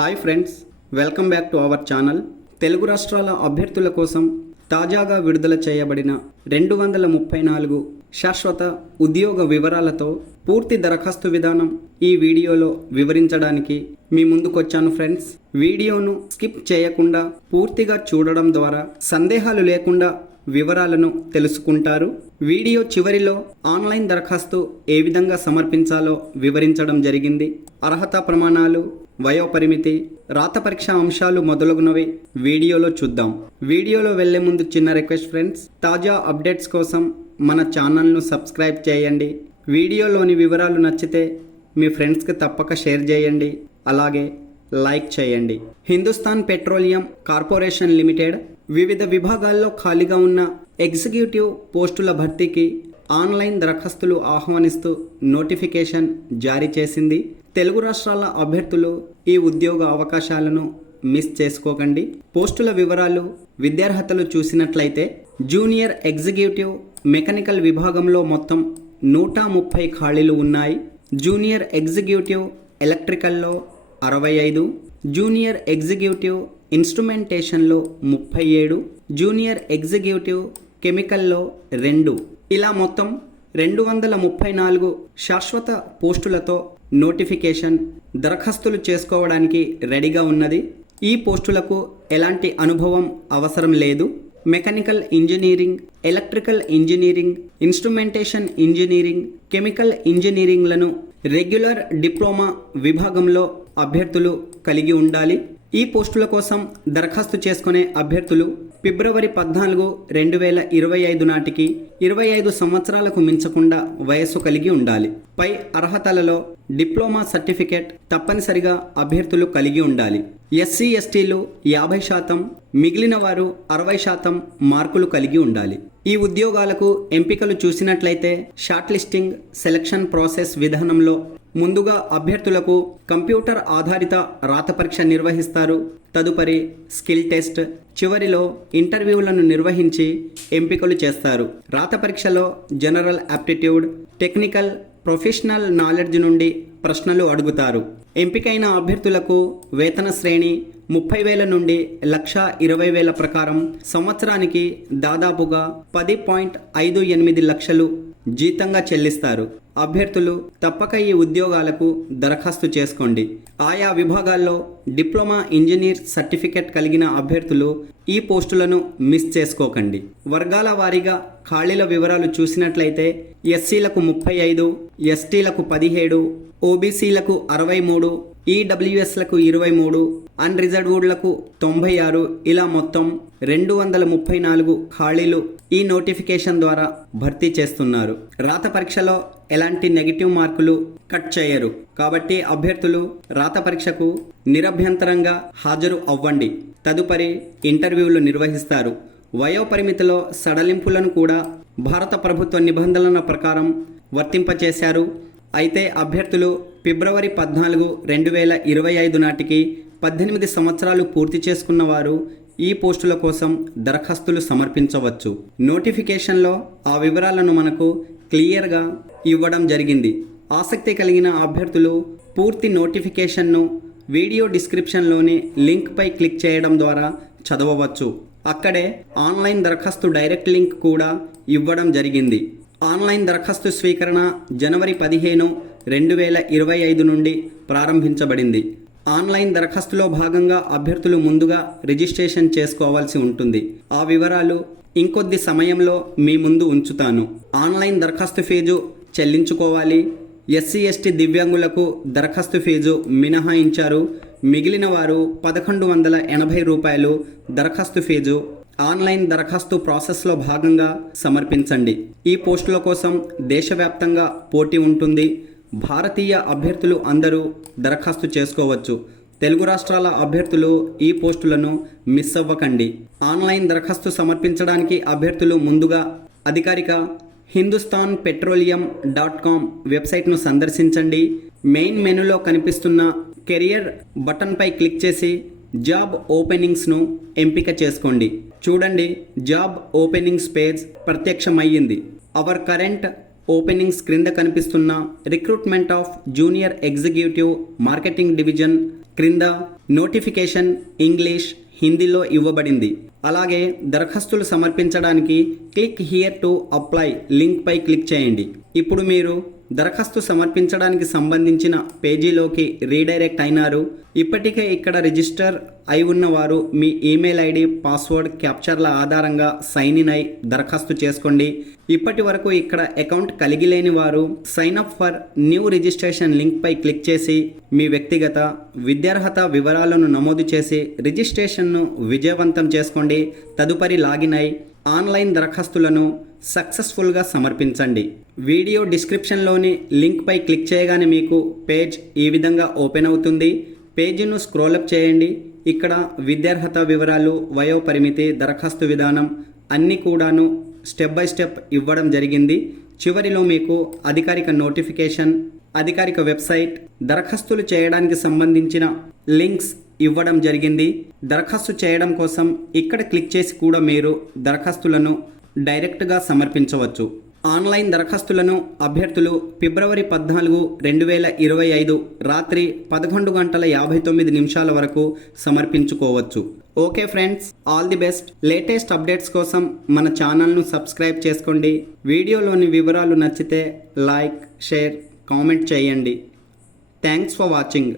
Hi friends, welcome back to our channel. Telugu రాష్ట్రాల అభ్యర్థుల కోసం తాజాగా విడుదల చేయబడిన 234 శాశ్వత ఉద్యోగ వివరాలతో పూర్తి దరఖాస్తు విధానం ఈ వీడియోలో వివరించడానికి మీ ముందుకొచ్చాను ఫ్రెండ్స్. వీడియోను స్కిప్ చేయకుండా పూర్తిగా చూడడం ద్వారా సందేహాలు లేకుండా వివరాలను తెలుసుకుంటారు. వీడియో చివరిలో ఆన్లైన్ దరఖాస్తు ఏ విధంగా సమర్పించాలో వివరించడం జరిగింది. అర్హత ప్రమాణాలు, వయోపరిమితి, రాత పరీక్ష అంశాలు మొదలగునవి వీడియోలో చూద్దాం. వీడియోలో వెళ్లే ముందు చిన్న రిక్వెస్ట్ ఫ్రెండ్స్, తాజా అప్డేట్స్ కోసం మన ఛానల్ను సబ్స్క్రైబ్ చేయండి. వీడియోలోని వివరాలు నచ్చితే మీ ఫ్రెండ్స్కి తప్పక షేర్ చేయండి, అలాగే లైక్ చేయండి. హిందుస్థాన్ పెట్రోలియం కార్పొరేషన్ లిమిటెడ్ వివిధ విభాగాల్లో ఖాళీగా ఉన్న ఎగ్జిక్యూటివ్ పోస్టుల భర్తీకి ఆన్లైన్ దరఖాస్తులు ఆహ్వానిస్తూ నోటిఫికేషన్ జారీ చేసింది. తెలుగు రాష్ట్రాల అభ్యర్థులు ఈ ఉద్యోగ అవకాశాలను మిస్ చేసుకోకండి. పోస్టుల వివరాలు, విద్యార్హతలు చూసినట్లయితే జూనియర్ ఎగ్జిక్యూటివ్ మెకానికల్ విభాగంలో మొత్తం 130 ఖాళీలు ఉన్నాయి. జూనియర్ ఎగ్జిక్యూటివ్ ఎలక్ట్రికల్లో 65, జూనియర్ ఎగ్జిక్యూటివ్ ఇన్స్ట్రుమెంటేషన్లో 37, జూనియర్ ఎగ్జిక్యూటివ్ కెమికల్లో 2, ఇలా మొత్తం 234 శాశ్వత పోస్టులతో నోటిఫికేషన్ దరఖాస్తులు చేసుకోవడానికి రెడీగా ఉన్నది. ఈ పోస్టులకు ఎలాంటి అనుభవం అవసరం లేదు. Mechanical engineering, electrical engineering, instrumentation engineering, chemical ఇంజనీరింగ్లను రెగ్యులర్ డిప్లొమా విభాగంలో అభ్యర్థులు కలిగి ఉండాలి. ఈ పోస్టుల కోసం దరఖాస్తు చేసుకునే అభ్యర్థులు ఫిబ్రవరి 14, 2025 నాటికి 25 సంవత్సరాలకు మించకుండా వయస్సు కలిగి ఉండాలి. పై అర్హతలలో డిప్లొమా సర్టిఫికేట్ తప్పనిసరిగా అభ్యర్థులు కలిగి ఉండాలి. ఎస్సీ ఎస్టీలు 50%, మిగిలిన వారు 60% మార్కులు కలిగి ఉండాలి. ఈ ఉద్యోగాలకు ఎంపికలు చూసినట్లయితే షార్ట్ లిస్టింగ్ సెలక్షన్ ప్రాసెస్ విధానంలో ముందుగా అభ్యర్థులకు కంప్యూటర్ ఆధారిత రాత పరీక్ష నిర్వహిస్తారు. తదుపరి స్కిల్ టెస్ట్, చివరిలో ఇంటర్వ్యూలను నిర్వహించి ఎంపికలు చేస్తారు. రాత పరీక్షలో general aptitude, technical, professional knowledge నుండి ప్రశ్నలు అడుగుతారు. ఎంపికైన అభ్యర్థులకు వేతన శ్రేణి 30,000 నుండి 1,20,000 ప్రకారం సంవత్సరానికి దాదాపుగా 10.58 లక్షలు జీతంగా చెల్లిస్తారు. అభ్యర్థులు తప్పక ఈ ఉద్యోగాలకు దరఖాస్తు చేసుకోండి. ఆయా విభాగాల్లో డిప్లొమా ఇంజనీర్ సర్టిఫికెట్ కలిగిన అభ్యర్థులు ఈ పోస్టులను మిస్ చేసుకోకండి. వర్గాల వారీగా ఖాళీల వివరాలు చూసినట్లయితే ఎస్సీలకు 35, ఎస్టీలకు 17, ఓబీసీలకు 63, ఈడబ్ల్యూఎస్లకు 23, అన్రిజర్వ్డ్లకు 96, ఇలా మొత్తం 234 ఖాళీలు ఈ నోటిఫికేషన్ ద్వారా భర్తీ చేస్తున్నారు. రాత పరీక్షలో ఎలాంటి నెగిటివ్ మార్కులు కట్ చేయరు కాబట్టి అభ్యర్థులు రాత పరీక్షకు నిరభ్యంతరంగా హాజరు అవ్వండి. తదుపరి ఇంటర్వ్యూలు నిర్వహిస్తారు. వయోపరిమితిలో సడలింపులను కూడా భారత ప్రభుత్వ నిబంధనల ప్రకారం వర్తింపచేశారు. అయితే అభ్యర్థులు ఫిబ్రవరి 14, 2025 నాటికి 18 సంవత్సరాలు పూర్తి చేసుకున్న వారు ఈ పోస్టుల కోసం దరఖాస్తులు సమర్పించవచ్చు. నోటిఫికేషన్లో ఆ వివరాలను మనకు క్లియర్గా ఇవ్వడం జరిగింది. ఆసక్తి కలిగిన అభ్యర్థులు పూర్తి నోటిఫికేషన్ను వీడియో డిస్క్రిప్షన్లోని లింక్పై క్లిక్ చేయడం ద్వారా చదవవచ్చు. అక్కడే ఆన్లైన్ దరఖాస్తు డైరెక్ట్ లింక్ కూడా ఇవ్వడం జరిగింది. ఆన్లైన్ దరఖాస్తు స్వీకరణ జనవరి 15, 2025 నుండి ప్రారంభించబడింది. ఆన్లైన్ దరఖాస్తులో భాగంగా అభ్యర్థులు ముందుగా రిజిస్ట్రేషన్ చేసుకోవాల్సి ఉంటుంది. ఆ వివరాలు ఇంకొద్ది సమయంలో మీ ముందు ఉంచుతాను. ఆన్లైన్ దరఖాస్తు ఫీజు చెల్లించుకోవాలి. ఎస్సీ ఎస్టీ దివ్యాంగులకు దరఖాస్తు ఫీజు మినహాయించారు. మిగిలిన వారు 1,180 రూపాయలు దరఖాస్తు ఫీజు ఆన్లైన్ దరఖాస్తు ప్రాసెస్లో భాగంగా సమర్పించండి. ఈ పోస్టుల కోసం దేశవ్యాప్తంగా పోటీ ఉంటుంది. భారతీయ అభ్యర్థులు అందరూ దరఖాస్తు చేసుకోవచ్చు. తెలుగు రాష్ట్రాల అభ్యర్థులు ఈ పోస్టులను మిస్ అవ్వకండి. ఆన్లైన్ దరఖాస్తు సమర్పించడానికి అభ్యర్థులు ముందుగా అధికారిక hindustanpetroleum.com వెబ్సైట్ను సందర్శించండి. మెయిన్ మెనూలో కనిపిస్తున్న కెరియర్ బటన్పై క్లిక్ చేసి జాబ్ ఓపెనింగ్స్ను ఎంపిక చేసుకోండి. చూడండి, జాబ్ ఓపెనింగ్స్ పేజ్ ప్రత్యక్షమయ్యింది. అవర్ కరెంట్ ఓపెనింగ్స్ క్రింద కనిపిస్తున్న recruitment of junior executive marketing division క్రింద నోటిఫికేషన్ ఇంగ్లీష్, హిందీలో ఇవ్వబడింది. అలాగే దరఖాస్తులు సమర్పించడానికి క్లిక్ హియర్ టు అప్లై లింక్పై క్లిక్ చేయండి. ఇప్పుడు మీరు దరఖాస్తు సమర్పించడానికి సంబంధించిన పేజీలోకి రీడైరెక్ట్ అయినారు. ఇప్పటికే ఇక్కడ రిజిస్టర్ అయి ఉన్నవారు మీ ఈమెయిల్ ఐడి, పాస్వర్డ్, క్యాప్చర్ల ఆధారంగా సైన్ ఇన్ అయి దరఖాస్తు చేసుకోండి. ఇప్పటి వరకు ఇక్కడ అకౌంట్ కలిగి లేని వారు sign up for new registration లింక్పై క్లిక్ చేసి మీ వ్యక్తిగత విద్యార్హత వివరాలను నమోదు చేసి రిజిస్ట్రేషన్ను విజయవంతం చేసుకోండి. తదుపరి లాగిన్ అయి ఆన్లైన్ దరఖాస్తులను సక్సెస్ఫుల్గా సమర్పించండి. వీడియో డిస్క్రిప్షన్లోని లింక్పై క్లిక్ చేయగానే మీకు పేజ్ ఈ విధంగా ఓపెన్ అవుతుంది. పేజీను స్క్రోలప్ చేయండి. ఇక్కడ విద్యార్హత వివరాలు, వయోపరిమితి, దరఖాస్తు విధానం అన్నీ కూడాను స్టెప్ బై స్టెప్ ఇవ్వడం జరిగింది. చివరిలో మీకు అధికారిక నోటిఫికేషన్, అధికారిక వెబ్సైట్, దరఖాస్తులు చేయడానికి సంబంధించిన లింక్స్ ఇవ్వడం జరిగింది. దరఖాస్తు చేయడం కోసం ఇక్కడ క్లిక్ చేసి కూడా మీరు దరఖాస్తులను డైరెక్ట్గా సమర్పించవచ్చు. ఆన్లైన్ దరఖాస్తులను అభ్యర్థులు ఫిబ్రవరి 14, 2025 రాత్రి 11:59 వరకు సమర్పించుకోవచ్చు. Okay friends, all the best. Latest updates కోసం మన ఛానల్ను సబ్స్క్రైబ్ చేసుకోండి. వీడియోలోని వివరాలు నచ్చితే లైక్, షేర్, కామెంట్ చేయండి. Thanks for watching.